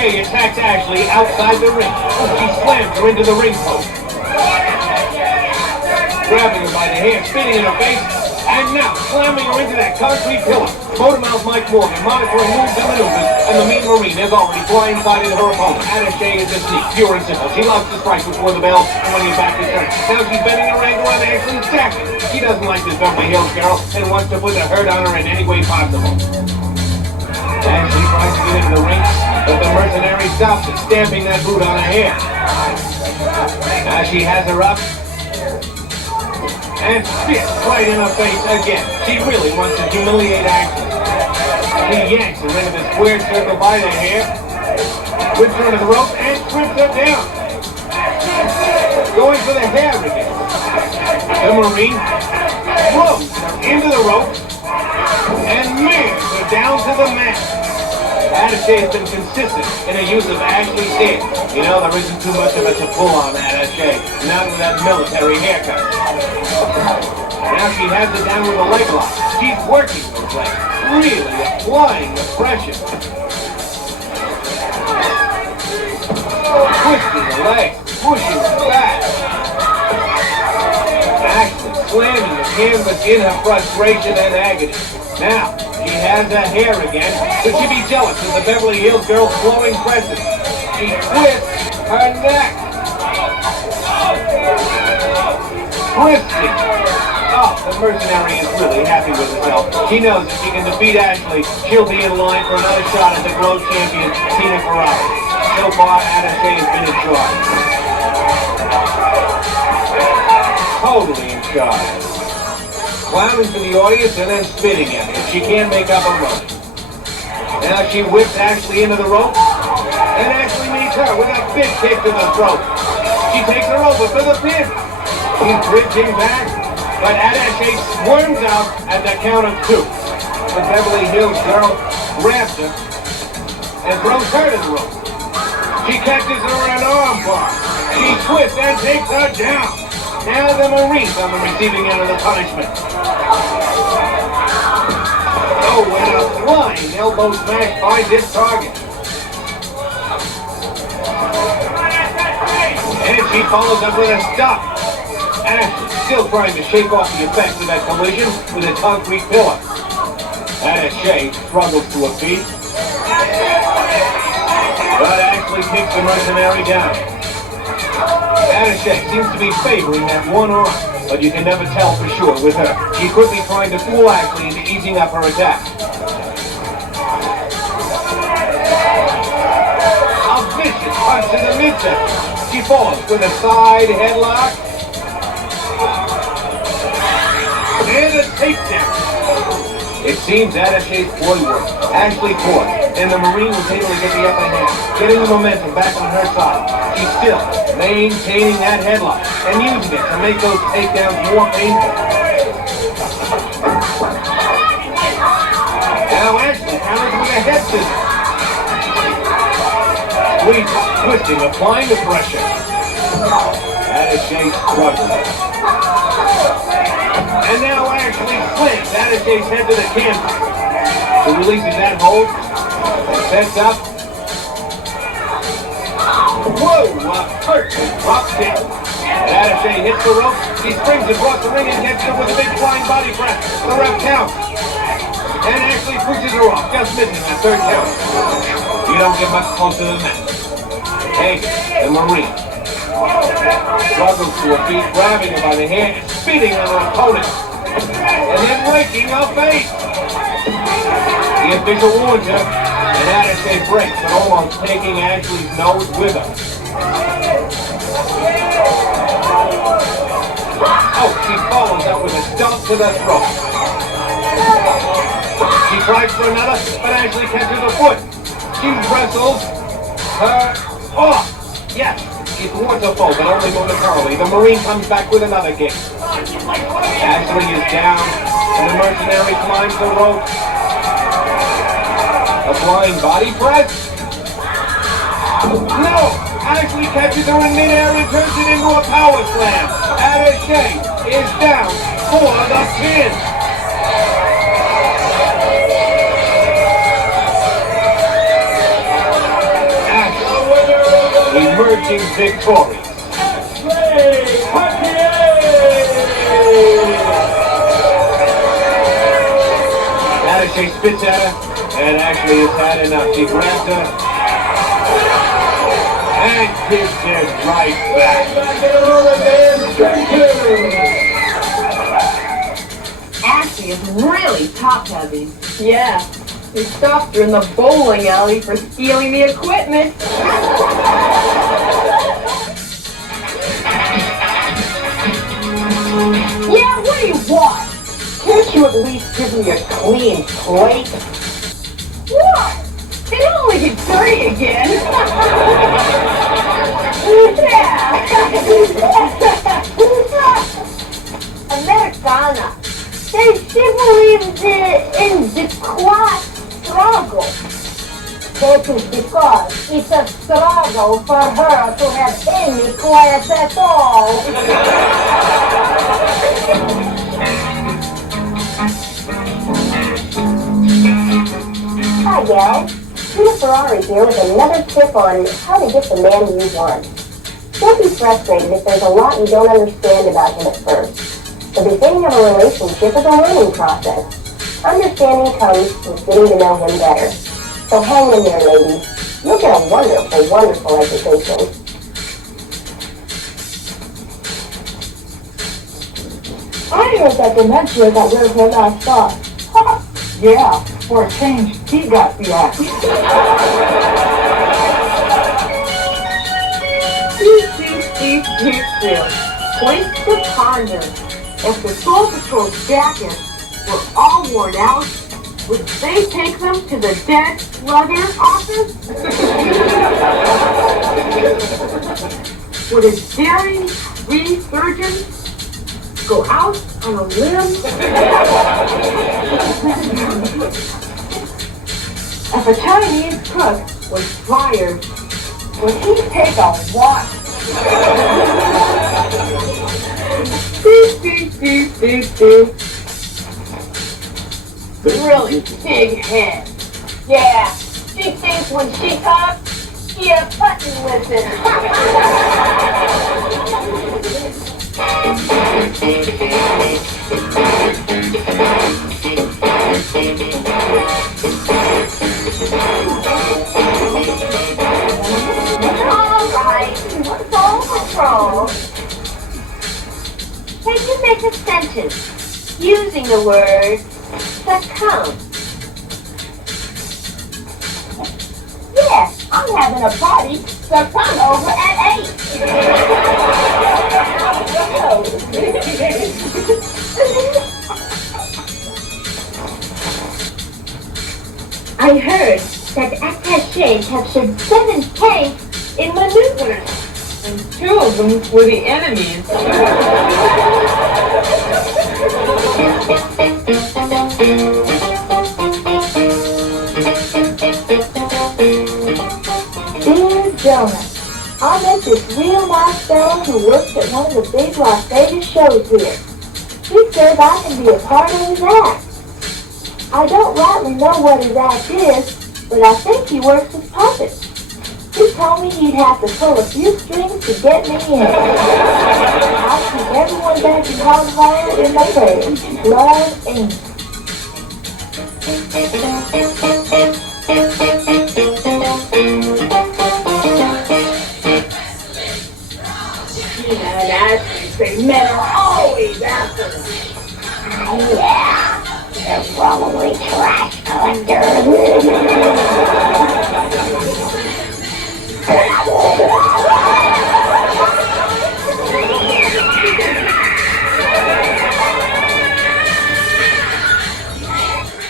Attache attacked Ashley outside the ring. She slammed her into the ring post. Grabbing her by the hair, spitting in her face, and now slamming her into that concrete pillar. Motormouth Mike Morgan monitoring moves and maneuvers, and the Mean Marine is already blindsided her opponent. Attache is a sneak, pure and simple. She loves to strike before the bell and when your back is turned. Now she's bending her angle on Ashley's jacket. She doesn't like this Beverly Hills girl and wants to put the hurt on her in any way possible. Ashley tries to get into the ring, but the mercenary stops it, stamping that boot on her hair. Now she has her up, and spits right in her face again. She really wants to humiliate Ashley. He yanks her into the square circle by the hair, whips her into the rope, and trips her down. Going for the hair again. The Marine throws her into the rope and mirrors her down to the mat. Attache has been consistent in her use of Ashley's hair. You know, there isn't too much of it to pull on Attache, not with that military haircut. Now she has it down with a leg lock. She's working those legs, really applying the pressure. Twisting the legs, pushing them back. Ashley slamming the canvas in her frustration and agony. Now, she has her hair again. Could she be jealous of the Beverly Hills girl's flowing presence? She twists her neck. Twisting. Oh, the mercenary is really happy with herself. She knows if she can defeat Ashley, she'll be in line for another shot at the Globe champion, Tina Ferrari. So far, Attache has been in charge. Totally in charge. Clowning for the audience and then spitting at it. She can't make up her mind. Now she whips Ashley into the rope, and Ashley meets her with a big kick to the throat. She takes her over for the pin. She's bridging back, but Attache squirms out at the count of 2. The Beverly Hills girl grabs her and throws her to the rope. She catches her in an arm bar. She twists and takes her down. Now the Marine's on the receiving end of the punishment. Oh, and a flying elbow smash by this target. And she follows up with a stop. Ashley still trying to shake off the effects of that collision with a concrete pillar. Attache struggles to her feet. But Ashley kicks the mercenary down. Attache seems to be favoring that one arm, but you can never tell for sure with her. She could be trying to fool Ashley into easing up her attack. A vicious punch in the midsection. She falls with a side headlock. And a takedown. It seems Attache's boy work. Ashley caught, and the Marine was able to get the upper hand, getting the momentum back on her side. She's still maintaining that headlock and using it to make those takedowns more painful. Now Ashley counters with a head scissors. Squeezing, twisting, applying the pressure. Attache struggling. And now Ashley slams Attache's head to the canvas. She releases that hold and sets up. Whoa, a perfect drop kick. Attache hits the rope. She springs across the ring and gets her with a big flying body press. The ref counts. And Ashley pushes her off, just missing that third count. You don't get much closer than that. Hey, the Marine struggles to her feet, grabbing her by the hair and spitting on her opponent. And then raking her face. The official warns her, and Attache breaks, but almost taking Ashley's nose with her. Oh, she follows up with a stomp to the throat. She tries for another, but Ashley catches her foot. She wrestles her off. Yes, she thwarts her foe, but only momentarily. The Marine comes back with another kick. Ashley is down, and the mercenary climbs the rope. A flying body press? No! Ashley catches her in midair and turns it into a power slam. Attache is down for the pin. emerging victorious. Attache spits at her, and actually has had enough. She grabs her and gives it right back. Ashley is really top-heavy. Yeah, we stopped her in the bowling alley for stealing the equipment. Yeah, what do you want? Can't you at least give me a clean plate? What? It'll only get dirty again. Yeah. Americana. She believes in the class struggle. That is because it's a struggle for her to have any class at all. Hi, gal. Peter Ferrari here with another tip on how to get the man you want. Don't be frustrated if there's a lot you don't understand about him at first. The beginning of a relationship is a learning process. Understanding comes from getting to know him better. So hang in there, ladies. You'll get a wonderful, wonderful education. I heard that dementia got rid of her last thought. Yeah, for a change, he got the act. Place to ponder. If the Soul Patrol jackets were all worn out, would they take them to the dead leather office? Would a daring resurgent go out on a limb? If a Chinese cook was fired, would he take a walk? Really big head. Yeah, she thinks when she talks, she a button listen. All right, Soul Patrol. Can you make a sentence using the word succumb? Yeah, I'm having a party. Succumb over at 8. I heard that attaches have served 7 tanks in maneuvers. And 2 of them were the enemies. Dear Jonah, I met this real nice fellow who works at one of the big Las Vegas shows here. He says I can be a part of his act. I don't rightly know what his act is, but I think he works as puppets. He told me he'd have to pull a few strings to get me in. I'll keep everyone back in hardwired in my prayers. Love, Amy. That's the men are always after them. Yeah, they're probably trash collectors.